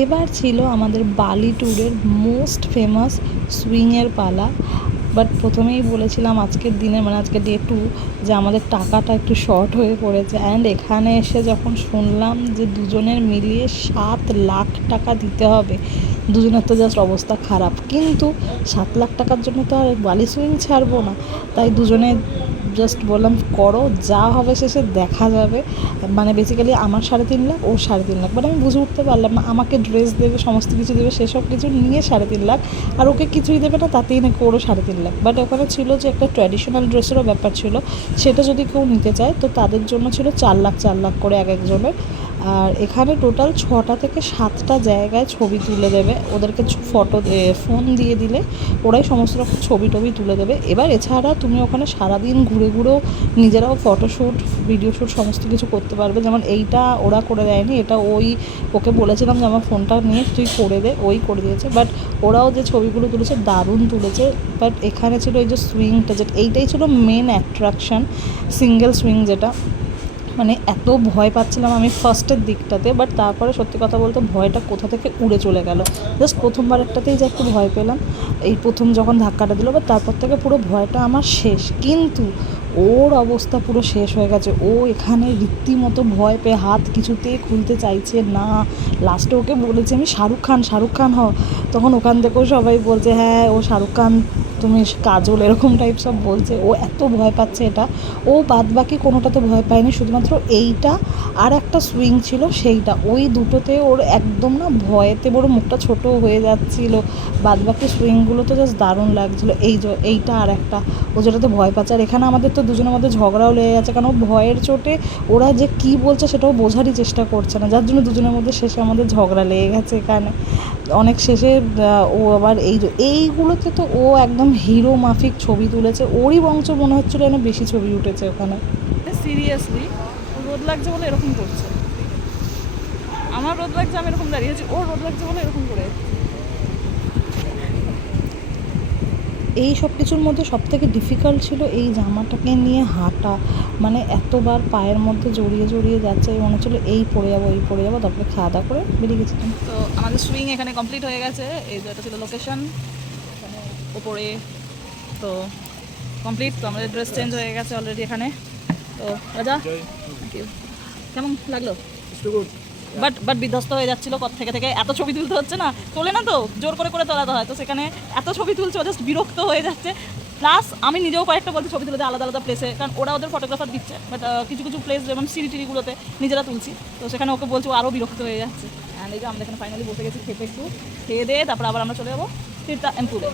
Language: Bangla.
এবার ছিল আমাদের বালি ট্যুরের মোস্ট ফেমাস সুইংয়ের পালা। বাট প্রথমেই বলেছিলাম আজকের দিনে মানে আজকে ডে 2 যে আমাদের টাকাটা একটু শর্ট হয়ে পড়েছে। অ্যান্ড এখানে এসে যখন শুনলাম যে দুজনের মিলিয়ে 7 লাখ টাকা দিতে হবে, দুজনের তো জাস্ট অবস্থা খারাপ। কিন্তু 7 লাখ টাকার জন্য তো আর বালি সুইং ছাড়বো না, তাই দুজনে জাস্ট বললাম করো, যা হবে শেষে দেখা যাবে। মানে বেসিক্যালি আমার 3.5 লাখ, ওর 3.5 লাখ। বাট আমি বুঝে উঠতে পারলাম না, আমাকে ড্রেস দেবে, সমস্ত কিছু দেবে, সেসব কিছু নিয়ে 3.5 লাখ, আর ওকে কিছুই দেবে না, তাতেই নাকি ওরও 3.5 লাখ। বাট ওখানে ছিল যে একটা ট্র্যাডিশনাল ড্রেসেরও ব্যাপার ছিল, সেটা যদি কেউ নিতে চায় তো তাদের জন্য ছিল 4 লাখ 4 লাখ করে এক একজনের। আর এখানে টোটাল 6টা থেকে 7টা জায়গায় ছবি তুলে দেবে, ওদেরকে ফোন দিয়ে দিলে ওরাই সমস্ত রকম ছবি টবি তুলে দেবে। এবার এছাড়া তুমি ওখানে সারাদিন ঘুরে ঘুরেও নিজেরাও ফটোশ্যুট, ভিডিও শ্যুট সমস্ত কিছু করতে পারবে। যেমন এইটা ওরা করে দেয়নি, এটা ওকে বলেছিলাম যে আমার ফোনটা নিয়ে তুই করে দে, ওই করে দিয়েছে। বাট ওরাও যে ছবিগুলো তুলেছে দারুণ তুলেছে। বাট এখানে ছিল এই যে সুইংটা, যেটা এইটাই ছিল মেন অ্যাট্রাকশান, সিঙ্গেল সুইং যেটা। মানে এত ভয় পাচ্ছিলাম আমি ফার্স্টের দিকটাতে, বাট তারপরে সত্যি কথা বলতে ভয়টা কোথা থেকে উড়ে চলে গেল। জাস্ট প্রথমবার একটাতেই যে একটু ভয় পেলাম, এই প্রথম যখন ধাক্কাটা দিল, বাট তারপর থেকে পুরো ভয়টা আমার শেষ। কিন্তু ওর অবস্থা পুরো শেষ হয়ে গেছে, ও এখানে রীতিমতো ভয় পেয়ে হাত কিছুতেই খুলতে চাইছে না। লাস্টে ওকে বলেছি আমি শাহরুখ খান হ, তখন ওখান থেকেও সবাই বলছে হ্যাঁ ও শাহরুখ খান, তুমি কাজল, এরকম টাইপ সব বলছে। ও এত ভয় পাচ্ছে এটা, ও বাদ বাকি কোনোটাতে ভয় পায়নি, শুধুমাত্র এইটা আর একটা সুইং ছিল সেইটা, ওই দুটোতে ওর একদম না ভয়েতে বড় মুখটা ছোট হয়ে যাচ্ছিলো। বাদ বাকি সুইংগুলো তো জাস্ট দারুণ লাগছিলো। এইটা আর একটা, ও যেটাতে ভয় পাচ্ছে। আর এখানে আমাদের তো দুজনের মধ্যে ঝগড়াও লেগে গেছে, কারণ ভয়ের চোটে ওরা যে কী বলছে সেটাও বোঝারই চেষ্টা করছে না, যার জন্য দুজনের মধ্যে শেষে আমাদের ঝগড়া লেগে গেছে এখানে অনেক শেষে। ও আবার এইগুলোতে তো ও একদম হিরো মাফিক ছবি তুলেছে, ওরই বংশ মনে হচ্ছিলো এনে বেশি ছবি উঠেছে ওখানে। সিরিয়াসলি রোদ লাগছে বলে এরকম করছে, আমার রোদ লাগছে আমি এরকম দাঁড়িয়েছি, ওর রোদ লাগছে বলে এরকম করে। এই সব কিছুর মধ্যে সবথেকে ডিফিকাল্ট ছিল এই জামাটাকে নিয়ে হাঁটা। মানে এতবার পায়ের মধ্যে জড়িয়ে জড়িয়ে যাচ্ছে, মনে হচ্ছিলো এই পড়ে যাবো। তারপরে খাওয়া দাওয়া করে বেরিয়ে গেছিলাম। তো আমাদের সুইং এখানে কমপ্লিট হয়ে গেছে, এই যে এটা ছিল লোকেশন ওপরে। তো কমপ্লিট, তো আমাদের ড্রেস চেঞ্জ হয়ে গেছে অলরেডি এখানে। তো রাজা থ্যাংক ইউ, কেমন লাগলো? বাট বিধ্বস্ত হয়ে যাচ্ছিলো কত থেকে এত ছবি তুলতে হচ্ছে না, তোলে না তো জোর করে করে তোলাতে হয়, তো সেখানে এত ছবি তুলছে ও জাস্ট বিরক্ত হয়ে যাচ্ছে। প্লাস আমি নিজেও কয়েকটা বলতে ছবি তুলে আলাদা আলাদা প্লেসে, কারণ ওরা ওদের ফটোগ্রাফার দিচ্ছে, বাট কিছু কিছু প্লেস যেমন সিঁড়িটিগুলোতে নিজেরা তুলছি, তো সেখানে ওকে বলছি ও আরও বিরক্ত হয়ে যাচ্ছে। অ্যান্ড এই যে আমরা এখানে ফাইনালি বসে গেছি খেতে, একটু খেয়ে দিয়ে তারপর আবার আমরা চলে যাবো তীর্থা এমপুরে।